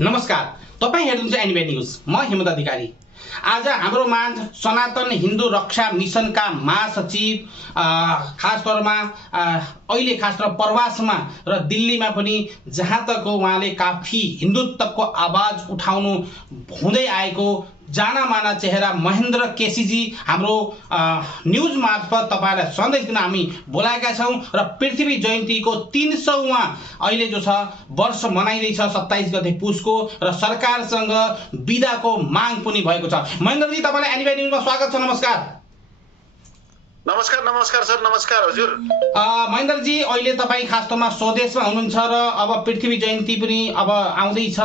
नमस्कार, तपाईं हेर्नुहुन्छ एनबी न्यूज। म हिमन्त अधिकारी। आज हाम्रो माझ सनातन हिन्दू रक्षा मिशनका महासचिव खास तौरमा अहिले खास तौर प्रवासमा र दिल्लीमा पनि जहाँ तक उहाँले काफी हिन्दुत्वको आवाज उठाउनु हुँदै आएको जानामाना चेहरा महेन्द्र केसीजी हाम्रो न्यूज मार्फत तपाईलाई सन्देश दिन हामी बोलाएका छौं र पृथ्वी जयन्तीको 300वां अहिले जो छ वर्ष मनाइदैछ 27 गते पुसको र सरकारसँग बिदाको माग पनि भएको छ। महेन्द्रजी, तपाईलाई एनबी न्यूजमा स्वागत छ। नमस्कार। नमस्कार सर। नमस्कार हजुर। महेन्द्रजी, अहिले तपाईँ खास तौरमा स्वदेशमा हुनुहुन्छ र अब पृथ्वी जयन्ती पनि अब आउँदैछ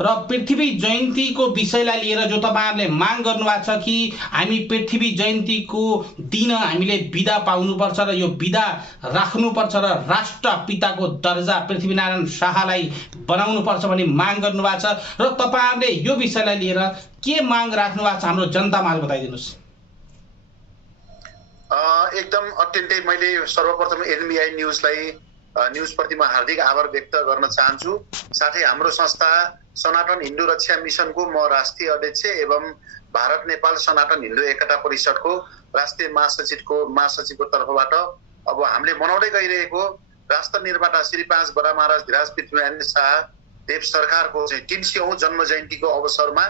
र पृथ्वी जयन्तीको विषयलाई लिएर जो तपाईहरुले माग गर्नुभएको छ कि हामी पृथ्वी जयन्तीको दिन हामीले बिदा पाउनुपर्छ र यो बिदा राख्नुपर्छ र राष्ट्रपिताको दर्जा पृथ्वीनारायण शाहलाई बनाउनुपर्छ भन्ने माग गर्नुभएको छ र तपाईहरुले यो विषयलाई लिएर के माग राख्नु भएको छ हाम्रो जनतामा बताइदिनुस्। एकदम अत्यन्तै मैले सर्वप्रथम एनबीआई न्यूजलाई न्यूजप्रति म हार्दिक आभार व्यक्त गर्न चाहन्छु। साथै हाम्रो संस्था सनातन हिन्दू रक्षा मिशनको म राष्ट्रिय अध्यक्ष एवं भारत नेपाल सनातन हिन्दू एकता परिषदको राष्ट्रिय महासचिवको तर्फबाट अब हामीले मनाउँदै गइरहेको राष्ट्र निर्माता श्री 5 बडा महाराज धीराज पृथ्वीनारायण शाह देव सरकारको 300औं जन्म जयन्तीको अवसरमा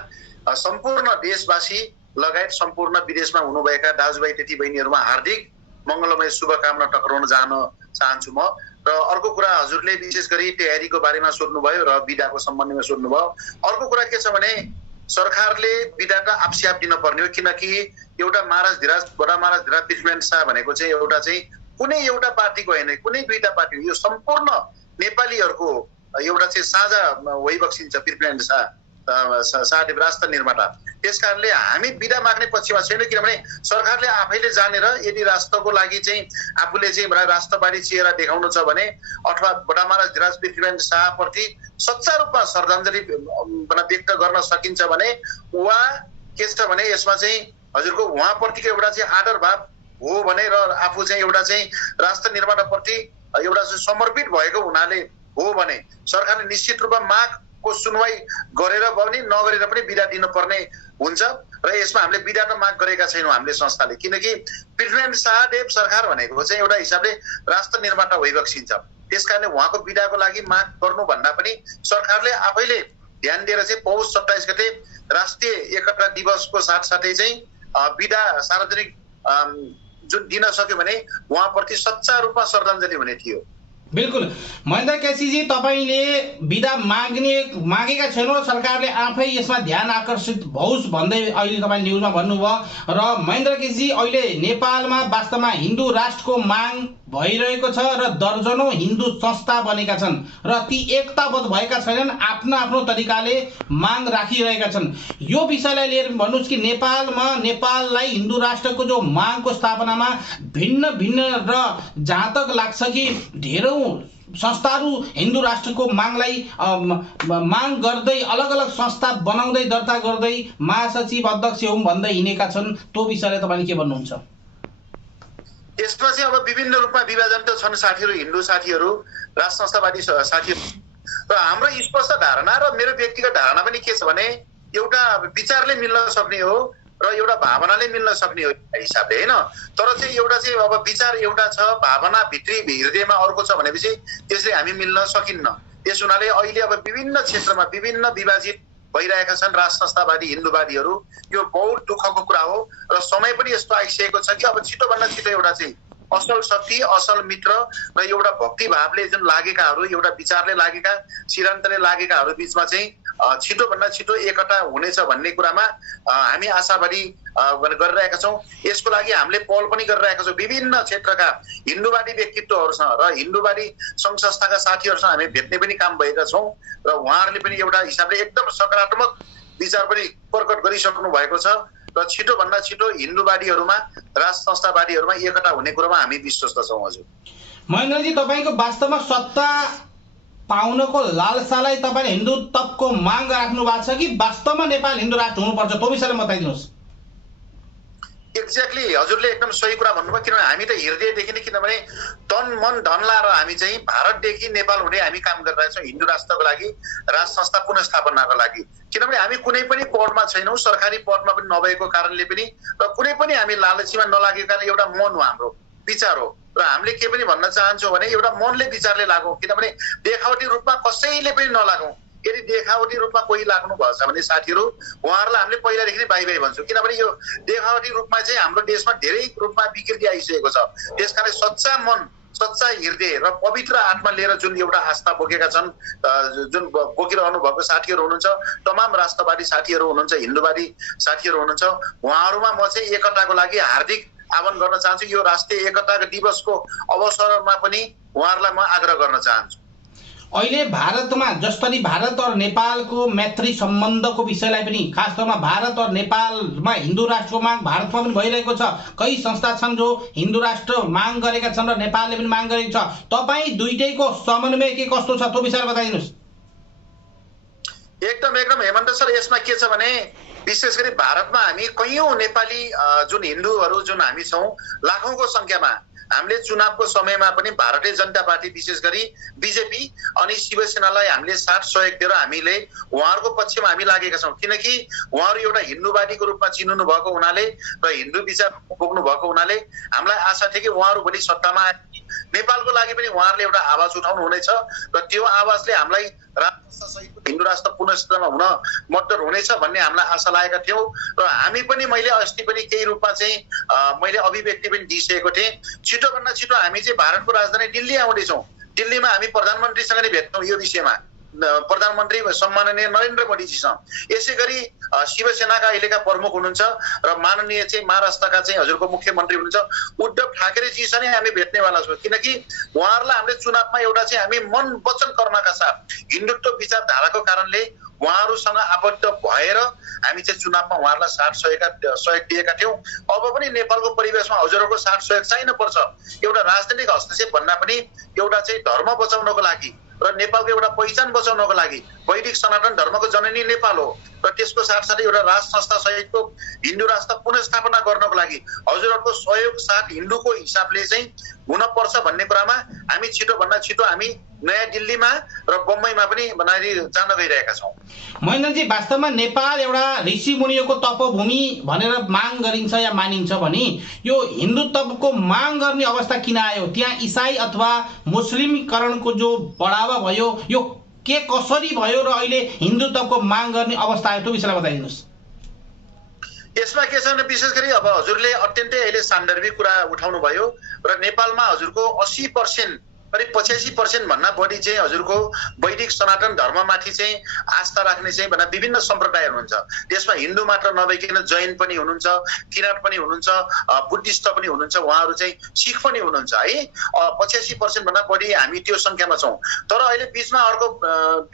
सम्पूर्ण देशवासी लगायत सम्पूर्ण विदेशमा हुनुभएका दाजुभाइ दिदीबहिनीहरुमा हार्दिक मंगलमय शुभकामना टक्राउन जान चाहन्छु म। र अर्को कुरा हजुरले विशेष गरी तयारीको बारेमा सोध्नुभयो र बिदाको सम्बन्धमा सोध्नुभयो। अर्को कुरा के छ भने सरकारले बिदा त आफस्याप दिन पर्ने हो, किनकि एउटा बडा महाराज धीराज पृथ्वीनारायण शाह भनेको चाहिँ एउटा चाहिँ कुनै एउटा पार्टीको हैन, कुनै दुईटा पार्टी, यो सम्पूर्ण नेपालीहरुको एउटा चाहिँ साझा वैभव छ पृथ्वीनारायण शाहदेव राष्ट्र निर्माता। त्यसकारणले हामी बिदा माग्ने पक्षमा छैन, किनभने सरकारले आफैले जानेर यदि राष्ट्रको लागि चाहिँ आफूले चाहिँ राष्ट्रवादी चेहरा देखाउनु छ भने अथवा बडा महाराज धीराज पृथ्वीनारायण शाहप्रति सच्चा रूपमा श्रद्धाञ्जली व्यक्त गर्न सकिन्छ भने वा के छ भने यसमा चाहिँ हजुरको उहाँप्रतिको एउटा चाहिँ आदर भाव हो भने र आफू चाहिँ एउटा चाहिँ राष्ट्र निर्माताप्रति एउटा चाहिँ समर्पित भएको हुनाले हो भने सरकारले निश्चित रूपमा मागको सुनवाई गरेर पनि नगरेर पनि बिदा दिनुपर्ने हुन्छ। र यसमा हामीले बिदा त माग गरेका छैनौं हामीले संस्थाले, किनकि पृथ्वीनारायण शाहदेव सरकार भनेको चाहिँ एउटा हिसाबले राष्ट्र निर्माता भइबक्सिन्छ। त्यसकारणले उहाँको बिदाको लागि माग गर्नु भन्दा पनि सरकारले आफैले ध्यान दिएर चाहिँ पौष 27 गते राष्ट्रिय एकता दिवसको साथसाथै चाहिँ बिदा सार्वजनिक जुन दिन सक्यो भने उहाँप्रति सच्चा रूपमा श्रद्धाञ्जली हुने थियो। बिल्कुल महेन्द्र केसीजी, तपाईले बिदा मागेका छैनौं र सरकारले आफै यसमा ध्यान आकर्षित भओस् भन्दै अहिले तपाईले न्यूजमा भन्नुभयो। र महेन्द्र केसीजी, अहिले नेपालमा वास्तवमा हिन्दू राष्ट्रको माग भइरहेको छ र दर्जनौं हिन्दू संस्था बनेका छन् र ती एकताबद्ध भएका छैनन्, आफ्नो आफ्नो तरिकाले माग राखिरहेका छन्। यो विषयलाई लिएर भन्नुस् कि नेपाललाई हिन्दू राष्ट्रको जो मागको स्थापनामा भिन्न र जहाँ तक लाग्छ कि धेरै संस्थाहरू हिन्दू राष्ट्रको मागलाई माग गर्दै अलग अलग संस्था बनाउँदै दर्ता गर्दै महासचिव अध्यक्ष हुँ भन्दै हिँडेका छन्। त्यो विषयलाई तपाईले के भन्नुहुन्छ? यसमा चाहिँ अब विभिन्न रूपमा विभाजन त छन् साथीहरू, हिन्दू साथीहरू, राष्ट्र संस्थावादी साथीहरू, र हाम्रो स्पष्ट धारणा र मेरो व्यक्तिगत धारणा पनि के छ भने एउटा विचारले मिल्न सक्ने हो र एउटा भावनाले मिल्न सक्ने हो हिसाबले हैन। तर चाहिँ एउटा चाहिँ अब विचार एउटा छ, भावना भित्री हृदयमा अर्को छ भनेपछि त्यसले हामी मिल्न सकिन्न। त्यस हुनाले अहिले अब विभिन्न क्षेत्रमा विभिन्न विभाजित भइरहेका छन् राष्ट्र संस्थावादी हिन्दूवादीहरू। यो बहुत दुःखको कुरा हो र समय पनि यस्तो आइसकेको छ कि अब छिटोभन्दा छिटो एउटा चाहिँ असल शक्ति, असल मित्र र एउटा भक्ति भावले जुन लागेकाहरू, एउटा विचारले लागेका, सिद्धान्तले लागेकाहरू बीचमा चाहिँ छिटोभन्दा छिटो एकता हुनेछ भन्ने कुरामा हामी आशावादी गरिरहेका छौं। यसको लागि हामीले पहल पनि गरिरहेका छौं। विभिन्न क्षेत्रका हिन्दूवादी व्यक्तित्वहरूसँग र हिन्दूवादी संघ संस्थाका साथीहरूसँग हामी भेट्ने पनि काम भएका छौं र उहाँहरूले पनि एउटा हिसाबले एकदम सकारात्मक विचार पनि प्रकट गरिसक्नु भएको छ र छिटोभन्दा छिटो हिन्दूवादीहरूमा राष्ट्र संस्थावादीहरूमा एकता हुने कुरामा हामी विश्वस्त छौं। हजुर महेन्द्रजी, तपाईको वास्तवमा सत्ता पाउनको लालसालाई तपाईले हिन्दुत्वको माग राख्नु भएको छ कि वास्तवमा नेपाल हिन्दू राष्ट्र हुनुपर्छ? त्यो विषयमा बताइदिनुस्। एक्ज्याक्टली हजुरले एकदम सही कुरा भन्नुभयो। किनभने हामी त हृदयदेखि नै, किनभने तन मन धन लाएर हामी चाहिँ भारतदेखि नेपाल हुँदै हामी काम गरिरहेका छौँ हिन्दू राष्ट्रको लागि, राज संस्था पुनर्स्थापनाको लागि। किनभने हामी कुनै पनि पदमा छैनौँ, सरकारी पदमा पनि नभएको कारणले पनि, र कुनै पनि हामी लालचीमा नलागेको कारण एउटा मन हो, हाम्रो विचार हो। र हामीले के पनि भन्न चाहन्छौँ भने एउटा मनले विचारले लागौँ, किनभने देखावटी रूपमा कसैले पनि नलागौँ। यदि देखावटी रूपमा कोही लाग्नु भएछ भने साथीहरू, उहाँहरूलाई हामीले पहिलादेखि नै बाई बाई भन्छौँ। किनभने यो देखावटी रूपमा चाहिँ हाम्रो देशमा धेरै रूपमा विकृति आइसकेको छ। त्यसकारण सच्चा मन, सच्चा हृदय र पवित्र आत्मा लिएर जुन एउटा आस्था बोकेका छन्, जुन बोकिरहनु भएको साथीहरू हुनुहुन्छ, तमाम राष्ट्रवादी साथीहरू हुनुहुन्छ, हिन्दूवादी साथीहरू हुनुहुन्छ, उहाँहरूमा म चाहिँ एकताको लागि हार्दिक आह्वान गर्न चाहन्छु। यो राष्ट्रिय एकता दिवसको अवसरमा पनि उहाँहरूलाई म आग्रह गर्न चाहन्छु। अहिले भारतमा जसरी भारत और नेपालको मैत्री सम्बन्धको विषयलाई पनि, खास तौरमा भारत और नेपालमा हिन्दू राष्ट्रको माग भारतमा पनि भइरहेको छ। कई संस्था छन् जो हिन्दू राष्ट्र माग गरेका छन् र नेपालले पनि माग गरेको छ। तपाईँ दुईटैको समन्वय के कस्तो छ त्यो विषयमा बताइदिनुहोस्। एकदम हेमन्त सर, यसमा के छ भने विशेष गरी भारतमा हामी कैयौं नेपाली जुन हिन्दूहरू जुन हामी छौँ लाखौंको संख्यामा, हामीले चुनावको समयमा पनि भारतीय जनता पार्टी विशेष गरी बीजेपी अनि शिवसेनालाई हामीले साथ सहयोग दिएर हामीले उहाँहरूको पक्षमा हामी लागेका छौँ। किनकि उहाँहरू एउटा हिन्दूवादीको रूपमा चिन्नु भएको हुनाले र हिन्दू विचार बोक्नु भएको हुनाले हामीलाई आशा थियो कि उहाँहरू भोलि सत्तामा नेपालको लागि पनि उहाँहरूले एउटा आवाज उठाउनु हुनेछ र त्यो आवाजले हामीलाई हिन्दू राष्ट्र पुनर्स्थापना हुन मद्दत हुनेछ भन्ने हामीलाई आशा लागेका थियौँ। र हामी पनि, मैले अस्ति पनि केही रूपमा चाहिँ मैले अभिव्यक्ति पनि दिइसकेको थिएँ। छिटोभन्दा छिटो हामी चाहिँ भारतको राजधानी दिल्ली आउँदैछौँ। दिल्लीमा हामी प्रधानमन्त्रीसँग नै भेट्छौँ यो विषयमा, प्रधानमन्त्री सम्माननीय नरेन्द्र मोदीजीसँग। यसै गरी शिवसेनाका अहिलेका प्रमुख हुनुहुन्छ र माननीय चाहिँ महाराष्ट्रका चाहिँ हजुरको मुख्यमन्त्री हुनुहुन्छ उद्धव ठाकरेजीसँग हामी भेट्नेवाला छौँ। किनकि उहाँहरूलाई हामीले चुनावमा एउटा चाहिँ हामी मन वचन कर्मका साथ हिन्दुत्व विचारधाराको कारणले उहाँहरूसँग आबद्ध भएर हामी चाहिँ चुनावमा उहाँहरूलाई साथ सहयोग दिएका थियौँ। अब पनि नेपालको परिवेशमा हजुरहरूको साथ सहयोग चाहिन पर्छ। एउटा राजनैतिक हस्तक्षेप भन्दा पनि एउटा चाहिँ धर्म बचाउनको लागि र नेपालको एउटा पहिचान बचाउनको लागि, वैदिक सनातन धर्मको जननी नेपाल हो र त्यसको साथसाथै एउटा राज संस्था सहितको हिन्दू राष्ट्र पुनर्स्थापना गर्नको लागि हजुरहरूको सहयोग साथ हिन्दूको हिसाबले चाहिँ हुनपर्छ भन्ने कुरामा हामी छिटोभन्दा छिटो हामी नयाँ दिल्लीमा र बम्बईमा पनि जान गइरहेका छौँ। महेन्द्रजी, वास्तवमा नेपाल एउटा ऋषि मुनिको तपोभूमि भनेर माग गरिन्छ या मानिन्छ भने यो हिन्दुत्वको माग गर्ने अवस्था किन आयो? त्यहाँ इसाई अथवा मुस्लिमीकरणको जो बढावा भयो, यो के कसरी भयो र अहिले हिन्दुत्वको माग गर्ने अवस्था आयो त्यो विषयलाई बताइदिनुहोस्। यसमा के छ भने विशेष गरी अब हजुरले अत्यन्तै अहिले सान्दर्भिक कुरा उठाउनु भयो र नेपालमा हजुरको 80% करिब 85% भन्दा बढी चाहिँ हजुरको वैदिक सनातन धर्ममाथि चाहिँ आस्था राख्ने चाहिँ भन्दा विभिन्न सम्प्रदायहरू हुन्छ। त्यसमा हिन्दू मात्र नभइकन जैन पनि हुनुहुन्छ, किराँत पनि हुनुहुन्छ, बुद्धिस्ट पनि हुनुहुन्छ, उहाँहरू चाहिँ सिख पनि हुनुहुन्छ है। 85% भन्दा बढी हामी त्यो संख्यामा छौँ। तर अहिले बिचमा अर्को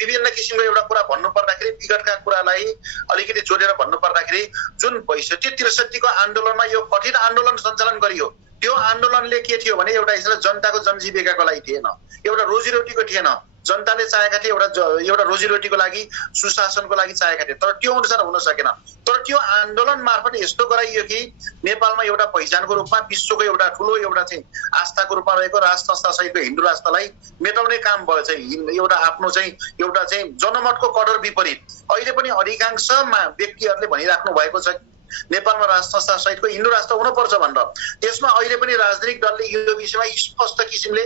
विभिन्न किसिमको एउटा कुरा भन्नु पर्दाखेरि, विगतका कुरालाई अलिकति जोडेर भन्नु पर्दाखेरि जुन 62-63 को आन्दोलनमा यो कठिन आन्दोलन सञ्चालन गरियो, त्यो आन्दोलनले के थियो भने एउटा हिसाबले जनताको जनजीविकाको लागि थिएन, एउटा रोजीरोटीको थिएन। जनताले चाहेका थिए एउटा रोजीरोटीको लागि, सुशासनको लागि चाहेका थिए, तर त्यो अनुसार हुन सकेन। तर त्यो आन्दोलन मार्फत यस्तो गराइयो कि नेपालमा एउटा पहिचानको रूपमा विश्वको एउटा ठुलो एउटा चाहिँ आस्थाको रूपमा रहेको राज संस्था सहितको हिन्दू राष्ट्रलाई मेटाउने काम भयो। चाहिँ एउटा आफ्नो चाहिँ एउटा चाहिँ जनमतको कठोर विपरीत अहिले पनि अधिकांश व्यक्तिहरूले भनिराख्नु भएको छ नेपालमा राज संस्था सहितको हिन्दू राष्ट्र हुनुपर्छ भनेर। त्यसमा अहिले पनि राजनीतिक दलले यो विषयमा स्पष्ट किसिमले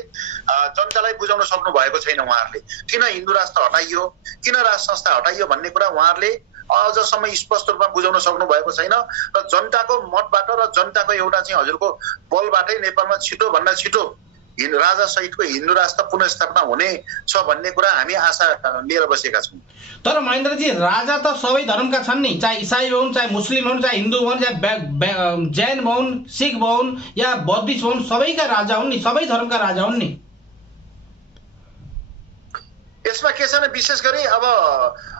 जनतालाई बुझाउन सक्नु भएको छैन। उहाँहरूले किन हिन्दू राष्ट्र हटाइयो, किन राज संस्था हटाइयो भन्ने कुरा उहाँहरूले अझसम्म स्पष्ट रूपमा बुझाउन सक्नु भएको छैन र जनताको मतबाट र जनताको एउटा चाहिँ हजुरको बलबाटै नेपालमा छिटोभन्दा छिटो राजा सहितको हिन्दू राष्ट्र पुनर्स्थापना हुनेछ भन्ने कुरा हामी आशा लिएर बसेका छौँ। तर महेन्द्रजी, राजा त सबै धर्मका छन् नि, चाहे इसाई हुन्, चाहे मुस्लिम हुन्, चाहे हिन्दू हुन्, चाहे जैन हुन्, सिख हुन् या बौद्धिस्ट हुन्, सबैका राजा हुन् नि, सबै धर्मका राजा हुन् नि। यसमा के छ भने विशेष गरी अब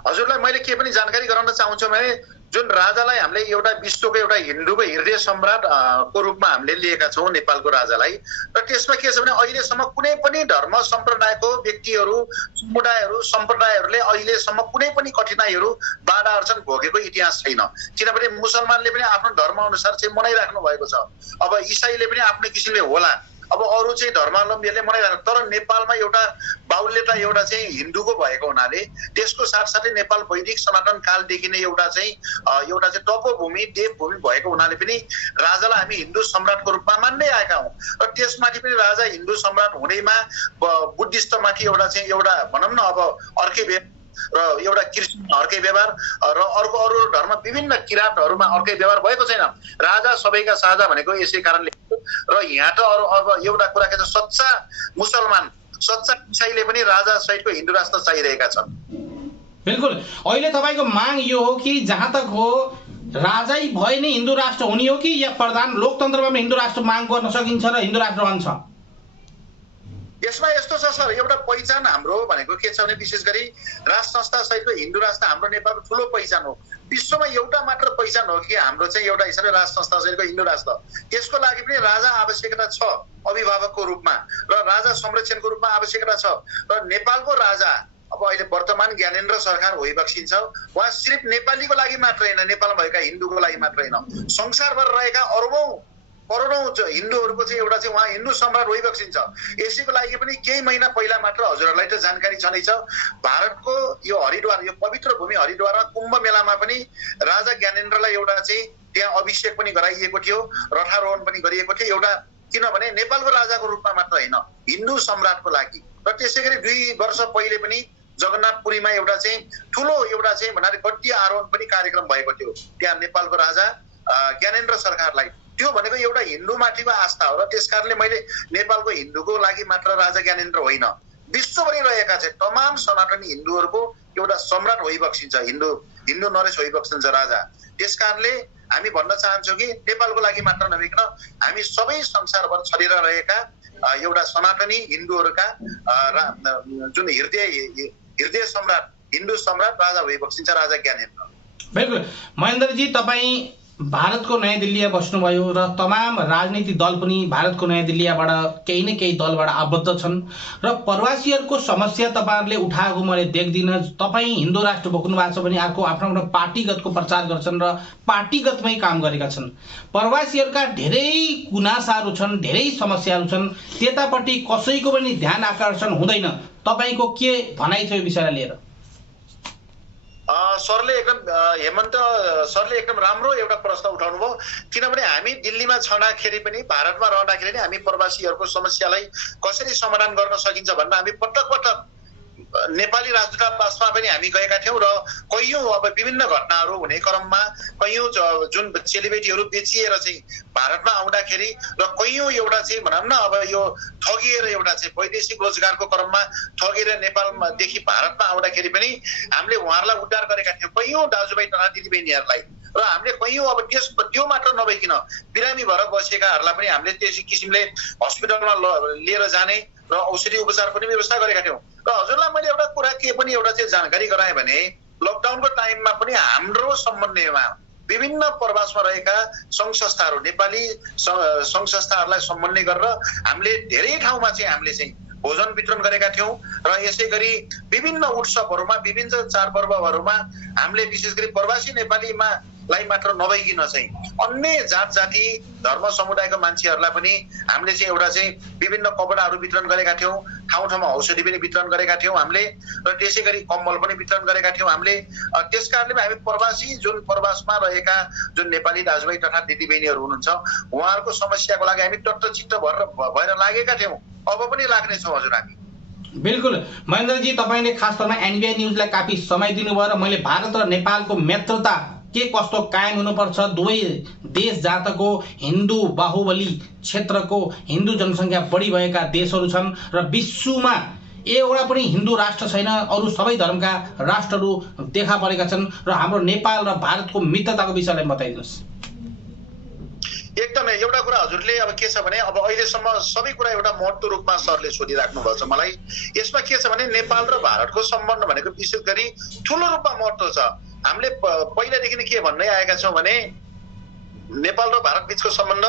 हजुरलाई मैले के पनि जानकारी गराउन चाहन्छु भने जुन राजालाई हामीले एउटा विश्वको एउटा हिन्दूको हृदय सम्राट को रूपमा हामीले लिएका छौँ नेपालको राजालाई, र त्यसमा के छ भने अहिलेसम्म कुनै पनि धर्म सम्प्रदायको व्यक्तिहरू, समुदायहरू, सम्प्रदायहरूले अहिलेसम्म कुनै पनि कठिनाइहरू, बाधा अर्चन भोगेको इतिहास छैन। किनभने मुसलमानले पनि आफ्नो धर्म अनुसार चाहिँ मनाइराख्नु भएको छ, अब इसाईले पनि आफ्नो किसिमले होला, अब अरू चाहिँ धर्मावलम्बीहरूले मनाइराख्नु। तर नेपालमा एउटा बाहुल्यता एउटा चाहिँ हिन्दूको भएको हुनाले त्यसको साथसाथै नेपाल वैदिक सनातन कालदेखि नै एउटा चाहिँ तपोभूमि देवभूमि भएको हुनाले पनि राजालाई हामी हिन्दू सम्राटको रूपमा मान्दै आएका हौँ। र त्यसमाथि पनि राजा हिन्दू सम्राट हुँदैमा बुद्धिस्टमाथि एउटा भनौँ न अब अर्कै र एउटा कृष्ण अर्कै व्यवहार र अर्को अरू धर्म विभिन्न किराँतहरूमा अर्कै व्यवहार भएको छैन। राजा सबैका साझा भनेको यसै कारणले। र यहाँ त अरू अब एउटा कुरा के छ, सच्चा मुसलमान, सच्चा इसाईले पनि राजा सहितको हिन्दू राष्ट्र चाहिरहेका छन्। बिल्कुल। अहिले तपाईँको माग यो हो कि जहाँ तक हो राजै भए नै हिन्दू राष्ट्र हुने हो कि या प्रधान लोकतन्त्रमा पनि हिन्दू राष्ट्र माग गर्न सकिन्छ र हिन्दू राष्ट्र बन्छ? यसमा यस्तो छ सर, एउटा पहिचान हाम्रो भनेको के छ भने विशेष गरी राष्ट्र संस्था सहितको हिन्दू राष्ट्र हाम्रो नेपालको ठुलो पहिचान हो। विश्वमा एउटा मात्र पहिचान हो कि हाम्रो चाहिँ एउटा हिसाबले राष्ट्र संस्था सहितको हिन्दू राष्ट्र। त्यसको लागि पनि राजा आवश्यकता छ अभिभावकको रूपमा र राजा संरक्षणको रूपमा आवश्यकता छ। र नेपालको राजा अब अहिले वर्तमान ज्ञानेन्द्र सरकार भइबक्सिन्छ, उहाँ सिर्फ नेपालीको लागि मात्र होइन, नेपालमा भएका हिन्दूको लागि मात्र होइन, संसारभर रहेका अरबौं करोडौं हिन्दूहरूको चाहिँ एउटा चाहिँ उहाँ हिन्दू सम्राट भइबक्सिन्छ। यसैको लागि पनि केही महिना पहिला मात्र हजुरहरूलाई त जानकारी छँदैछ, भारतको यो हरिद्वार, यो पवित्र भूमि हरिद्वारमा कुम्भ मेलामा पनि राजा ज्ञानेन्द्रलाई एउटा चाहिँ त्यहाँ अभिषेक पनि गराइएको थियो, रथारोहण पनि गरिएको थियो, एउटा किनभने नेपालको राजाको रूपमा मात्र होइन, हिन्दू सम्राटको लागि। र त्यसै गरी 2 वर्ष पहिले पनि जगन्नाथपुरीमा एउटा चाहिँ ठुलो एउटा चाहिँ भन्नाले गद्दी आरोहण पनि कार्यक्रम भएको थियो त्यहाँ नेपालको राजा ज्ञानेन्द्र सरकारलाई। त्यो भनेको एउटा हिन्दूमाथिको आस्था हो। र त्यसकारणले मैले नेपालको हिन्दूको लागि मात्र राजा ज्ञानेन्द्र होइन, विश्वभरि रहेका चाहिँ तमाम सनातनी हिन्दूहरूको एउटा सम्राट भइबक्सिन्छ, हिन्दू नरेश भइबक्सिन्छ राजा। त्यसकारणले हामी भन्न चाहन्छौँ कि नेपालको लागि मात्र नभइकन हामी सबै संसारभर छरिएर रहेका एउटा सनातनी हिन्दूहरूका जुन हृदय सम्राट, हिन्दू सम्राट राजा भइबक्सिन्छ, राजा ज्ञानेन्द्र। बिल्कुल। महेन्द्रजी, तपाईँ भारतको नयाँ दिल्लीमा बस्नुभयो र तमाम राजनीतिक दल पनि भारतको नयाँ दिल्लीबाट केही न केही दलबाट आबद्ध छन् र प्रवासीहरूको समस्या तपाईँहरूले उठाएको मैले देख्दिनँ। तपाईँ हिन्दू राष्ट्र बोक्नु भएको छ भने अर्को आफ्नो पार्टीगतको प्रचार गर्छन् र पार्टीगतमै काम गरेका छन्। प्रवासीहरूका धेरै गुनासाहरू छन्, धेरै समस्याहरू छन्, त्यतापट्टि कसैको पनि ध्यान आकर्षण हुँदैन। तपाईँको के भनाइ छ यो विषयलाई लिएर? सरले हेमन्त सरले एकदम राम्रो एउटा प्रश्न उठाउनु भयो। किनभने हामी दिल्लीमा छँदाखेरि पनि भारतमा रहँदाखेरि पनि हामी प्रवासीहरूको समस्यालाई कसरी समाधान गर्न सकिन्छ भन्दा हामी पटक पटक नेपाली राजदूतावासमा पनि हामी गएका थियौँ र कैयौँ अब विभिन्न घटनाहरू हुने क्रममा कैयौँ जुन चेलीबेटीहरू बेचिएर चाहिँ भारतमा आउँदाखेरि र कैयौँ एउटा चाहिँ भनौँ न अब यो ठगिएर एउटा चाहिँ वैदेशिक रोजगारको क्रममा ठगेर नेपालदेखि भारतमा आउँदाखेरि पनि हामीले उहाँहरूलाई उद्धार गरेका थियौँ, कैयौँ दाजुभाइ तथा दिदीबहिनीहरूलाई। र हामीले कैयौँ अब त्यो मात्र नभइकन बिरामी भएर बसेकाहरूलाई पनि हामीले त्यसै किसिमले हस्पिटलमा लिएर जाने र औषधि उपचार पनि व्यवस्था गरेका थियौँ। र हजुरलाई मैले एउटा कुरा के पनि एउटा चाहिँ जानकारी गराएँ भने लकडाउनको टाइममा पनि हाम्रो सम्बन्धमा विभिन्न प्रवासमा रहेका सङ्घ संस्थाहरू, नेपाली सङ्घ संस्थाहरूलाई समन्वय गरेर हामीले धेरै ठाउँमा चाहिँ हामीले चाहिँ भोजन वितरण गरेका थियौँ। र यसै गरी विभिन्न उत्सवहरूमा, विभिन्न चाडपर्वहरूमा हामीले विशेष गरी प्रवासी नेपालीमा लाई मात्र नभइकन चाहिँ अन्य जात जाति धर्म समुदायको मान्छेहरूलाई पनि हामीले चाहिँ एउटा चाहिँ विभिन्न कपडाहरू वितरण गरेका थियौँ, ठाउँ ठाउँमा औषधि पनि वितरण गरेका थियौँ हामीले, र त्यसै गरी कम्बल पनि वितरण गरेका थियौँ हामीले। त्यस कारणले हामी प्रवासी जुन प्रवासमा रहेका जुन नेपाली दाजुभाइ तथा दिदीबहिनीहरू हुनुहुन्छ उहाँहरूको समस्याको लागि हामी तटचित्त भएर लागेका थियौँ, अब पनि लाग्नेछौँ हजुर हामी। बिल्कुल। महेन्द्रजी, तपाईँले खास तौरमा एनबिआई न्युजलाई काफी समय दिनुभयो र मैले भारत र नेपालको मित्रता के कस्तो कायम हुनुपर्छ, दुवै देश जातको हिन्दू बाहुबली क्षेत्रको हिन्दू जनसङ्ख्या बढी भएका देशहरू छन् र विश्वमा एउटा पनि हिन्दू राष्ट्र छैन, अरू सबै धर्मका राष्ट्रहरू देखा परेका छन् र हाम्रो नेपाल र भारतको मित्रताको विषयलाई बताइदिनुहोस्। एकदमै एउटा कुरा हजुरले अब के छ भने अब अहिलेसम्म सबै कुरा एउटा महत्त्व रूपमा सरले सोधिराख्नु भएको छ मलाई। यसमा के छ भने नेपाल र भारतको सम्बन्ध भनेको विशेष गरी ठुलो रूपमा महत्त्व छ। हामीले पहिलादेखि नै के भन्दै आएका छौँ भने नेपाल र भारत बीचको सम्बन्ध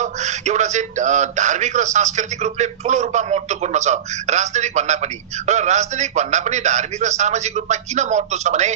एउटा चाहिँ धार्मिक र सांस्कृतिक रूपले ठूलो रूपमा महत्त्वपूर्ण छ, राजनीतिक भन्दा पनि। र राजनीतिक भन्दा पनि धार्मिक र सामाजिक रूपमा किन महत्त्व छ भने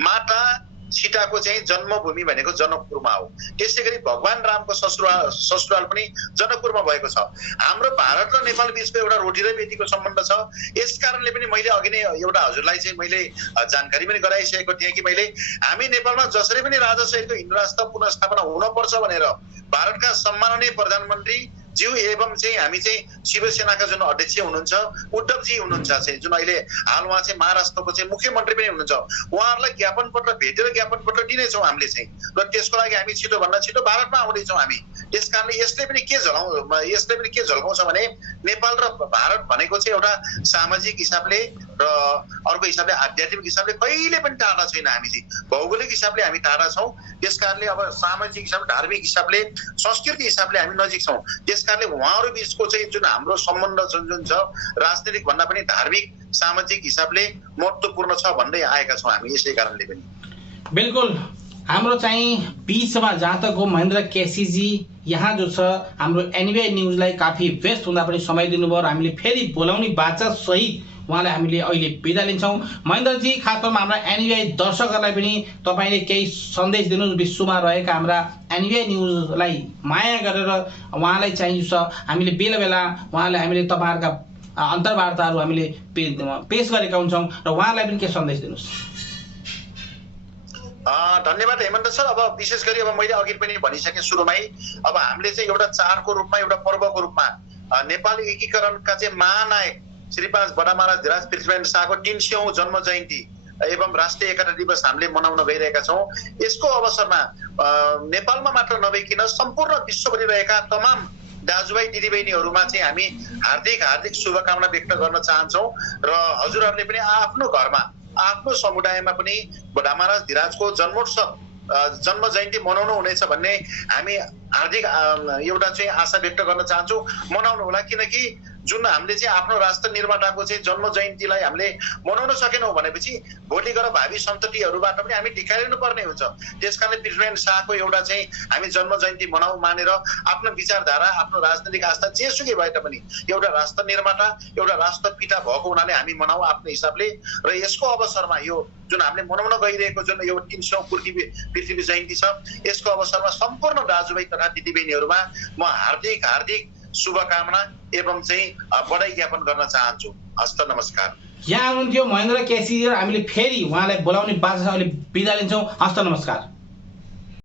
माता सीताको चाहिँ जन्मभूमि भनेको जनकपुरमा हो। त्यसै गरी भगवान रामको ससुराल पनि जनकपुरमा भएको छ। हाम्रो भारत र नेपाल बीचको एउटा रोटी र बेटीको सम्बन्ध छ। यस कारणले पनि मैले अघि नै एउटा हजुरलाई चाहिँ मैले जानकारी पनि गराइसकेको थिएँ कि मैले हामी नेपालमा जसरी पनि राजा सहितको हिन्दू राष्ट्र पुनर्स्थापना हुनुपर्छ भनेर भारतका सम्माननीय प्रधानमन्त्री ज्यू एवं चाहिँ हामी चाहिँ शिवसेनाका जुन अध्यक्ष हुनुहुन्छ उद्धवजी हुनुहुन्छ चाहिँ जुन अहिले हाल उहाँ चाहिँ महाराष्ट्रको चाहिँ मुख्यमन्त्री पनि हुनुहुन्छ, उहाँहरूलाई ज्ञापन पत्र भेटेर ज्ञापन पत्र दिनेछौँ हामीले चाहिँ। र त्यसको लागि हामी छिटो भन्दा छिटो भारतमा आउँदैछौँ हामी। त्यस कारणले यसले पनि के झल्काउँछ भने नेपाल र भारत भनेको चाहिँ एउटा सामाजिक हिसाबले र अर्को हिसाबले आध्यात्मिक हिसाबले कहिले पनि टाढा छैन। हामी चाहिँ भौगोलिक हिसाबले हामी टाढा छौँ। त्यस कारणले अब सामाजिक हिसाबले, धार्मिक हिसाबले, संस्कृति हिसाबले हामी नजिक छौँ। त्यस कारणले उहाँहरू बीचको चाहिँ जुन हाम्रो सम्बन्ध जुन छ राजनीतिक भन्दा पनि धार्मिक सामाजिक हिसाबले महत्त्वपूर्ण छ भन्दै आएका छौँ हामी। यसै कारणले पनि बिल्कुल हाम्रो चाहिँ बीचमा जहाँ तक हो महेन्द्र केसीजी यहाँ जो छ हाम्रो एनबिआई न्युजलाई काफी व्यस्त हुँदा पनि समय दिनुभयो र हामीले फेरि बोलाउने बाचा सहित उहाँलाई हामीले अहिले बिदा लिन्छौँ। महेन्द्रजी, खास तौरमा हाम्रा एनबिआई दर्शकहरूलाई पनि तपाईँले केही सन्देश दिनुहोस्। विश्वमा रहेका हाम्रा एनबिआई न्युजलाई माया गरेर उहाँलाई चाहिँ छ हामीले बेला बेला उहाँलाई हामीले तपाईँहरूका अन्तर्वार्ताहरू हामीले पेश गरेका हुन्छौँ र उहाँलाई पनि के सन्देश दिनुहोस्। धन्यवाद हेमन्त सर। अब विशेष गरी अब मैले अघि पनि भनिसकेँ सुरुमै, अब हामीले चाहिँ एउटा चाडको रूपमा, एउटा पर्वको रूपमा नेपाल एकीकरणका चाहिँ महानायक श्री 5 बडा महाराज धीराज पृथ्वीनारायण शाहको 300औं जन्म जयन्ती एवं राष्ट्रिय एकता दिवस हामीले मनाउन गइरहेका छौँ। यसको अवसरमा नेपालमा मात्र नभइकन सम्पूर्ण विश्वभरि रहेका तमाम दाजुभाइ दिदीबहिनीहरूमा चाहिँ हामी हार्दिक शुभकामना व्यक्त गर्न चाहन्छौँ र हजुरहरूले पनि आफ्नो घरमा, आफ्नो समुदायमा पनि बडा महाराज धीराजको जन्म जयन्ती मनाउनु हुनेछ भन्ने हामी हार्दिक एउटा चाहिँ आशा व्यक्त गर्न चाहन्छौँ। मनाउनु होला, किनकि जुन हामीले चाहिँ आफ्नो राष्ट्र निर्माताको चाहिँ जन्म जयन्तीलाई हामीले मनाउन सकेनौँ भनेपछि भोलि गएर भावी सन्ततिहरूबाट पनि हामी ढिकारिनु पर्ने हुन्छ। त्यसकारणले पृथ्वीनारायण शाहको एउटा चाहिँ हामी जन्म जयन्ती मनाउँ मानेर आफ्नो विचारधारा, आफ्नो राजनीतिक आस्था जेसुकै भए तापनि एउटा राष्ट्र निर्माता, एउटा राष्ट्र पिता भएको हुनाले हामी मनाउँ आफ्नो हिसाबले। र यसको अवसरमा यो जुन हामीले मनाउन गइरहेको जुन यो 300औं पृथ्वी जयन्ती छ, यसको अवसरमा सम्पूर्ण दाजुभाइ तथा दिदीबहिनीहरूमा म हार्दिक शुभकामना एवं चाहिँ बधाई ज्ञापन गर्न चाहन्छु। हस्त नमस्कार। यहाँ हुनुहुन्थ्यो महेन्द्र केसी र हामीले फेरि उहाँलाई बोलाउने बाचा अहिले बिदा लिन्छौँ। हस्त नमस्कार।